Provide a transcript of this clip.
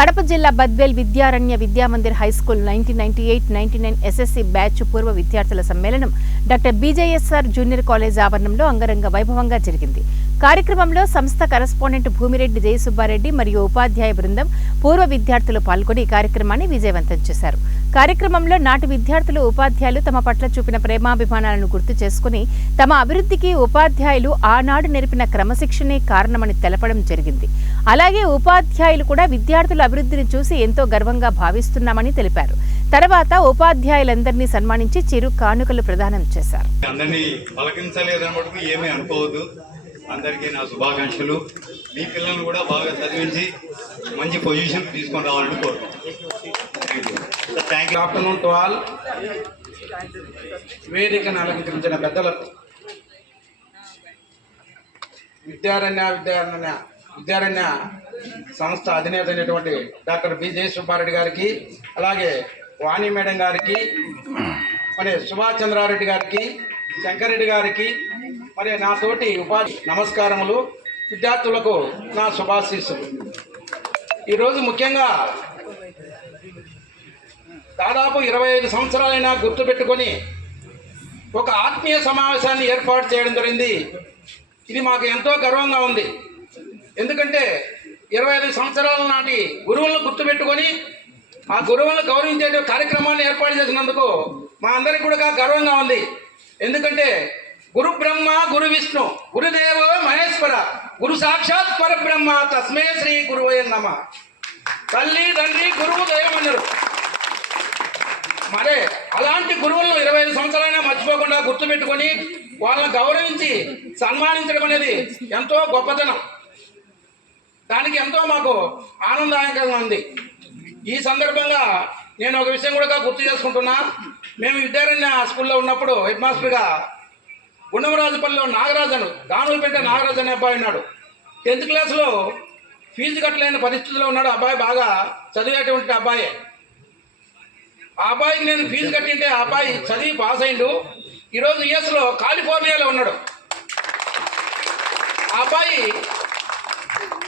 కడప జిల్లా Badvel Vidyaranya Vidyamandir high school 1998-99 SSC batch పూర్వ విద్యార్థుల సమ్మేళనం డాక్టర్ బీజేఎస్ఆర్ జూనియర్ కాలేజ్ ఆవరణంలో అంగరంగ వైభవంగా జరిగింది. కార్యక్రమంలో సంస్థ కరెస్పాండెంట్ భూమిరెడ్డి జయసుబ్బారెడ్డి మరియు ఉపాధ్యాయ బృందం పూర్వ విద్యార్థులు పాల్గొని కార్యక్రమాన్ని విజయవంతం చేశారు. కార్యక్రమంలో నాటి విద్యార్థులు ఉపాధ్యాయులు తమ పట్ల చూపిన ప్రేమాభిమానాలను గుర్తు చేసుకుని తమ అభివృద్ధికి ఉపాధ్యాయులు ఆనాడు నేర్పిన క్రమశిక్షణే కారణమని తెలపడం జరిగింది. అలాగే ఉపాధ్యాయులు కూడా విద్యార్థుల అభివృద్ధిని చూసి ఎంతో గర్వంగా భావిస్తున్నామని తెలిపారు. తర్వాత ఉపాధ్యాయులందరినీ సన్మానించి చిరు కానుకలు ప్రదానం చేశారు. అందరికీ నా శుభాకాంక్షలు. మీ పిల్లలను కూడా బాగా చదివించి మంచి పొజిషన్ తీసుకొని రావాలని కోరుకుంటున్నాను. Thank you. Afternoon to all. వేదికను అలంకరించిన పెద్దలకు, విద్యారణ్య సంస్థ అధినేత అయినటువంటి డాక్టర్ బి సుబ్బారెడ్డి గారికి, అలాగే వాణి మేడం గారికి, మరి సుభాష్ చంద్రారెడ్డి గారికి, శంకరెడ్డి గారికి, మరి నా తోటి ఉపాధి నమస్కారములు. విద్యార్థులకు నా శుభాశీస్సులు. ఈరోజు ముఖ్యంగా దాదాపు 25 సంవత్సరాలైనా గుర్తుపెట్టుకొని ఒక ఆత్మీయ సమావేశాన్ని ఏర్పాటు చేయడం జరిగింది. ఇది మాకు ఎంతో గర్వంగా ఉంది. ఎందుకంటే 25 సంవత్సరాల నాటి గురువులను గుర్తుపెట్టుకొని ఆ గురువులను గౌరవించే కార్యక్రమాన్ని ఏర్పాటు చేసినందుకు మా అందరికీ కూడా గర్వంగా ఉంది. ఎందుకంటే గురు బ్రహ్మ గురు విష్ణు గురుదేవో మహేశ్వర గురు సాక్షాత్ పరబ్రహ్మ తస్మే శ్రీ గురువయ నమః. తల్లి తండ్రి గురువు దైవమన్నారు. మరే అలాంటి గురువులను 25 సంవత్సరాలైనా మర్చిపోకుండా గుర్తుపెట్టుకొని వాళ్ళని గౌరవించి సన్మానించడం అనేది ఎంతో గొప్పతనం. దానికి ఎంతో మాకు ఆనందదాయకంగా ఉంది. ఈ సందర్భంగా నేను ఒక విషయం కూడా గుర్తు చేసుకుంటున్నా. మేము విద్యారణ్య స్కూల్లో ఉన్నప్పుడు హెడ్ మాస్టర్గా గుండమరాజుపల్లిలో నాగరాజను, దానులపేట నాగరాజు అనే అబ్బాయి ఉన్నాడు. 10th క్లాస్లో ఫీజు కట్టలేని పరిస్థితిలో ఉన్నాడు. అబ్బాయి బాగా చదివేటువంటి అబ్బాయే. ఆ అబ్బాయికి నేను ఫీజు కట్టింటే ఆ అబ్బాయి చదివి పాస్ అయిండు. ఈరోజు యుఎస్లో కాలిఫోర్నియాలో ఉన్నాడు. ఆ అబ్బాయి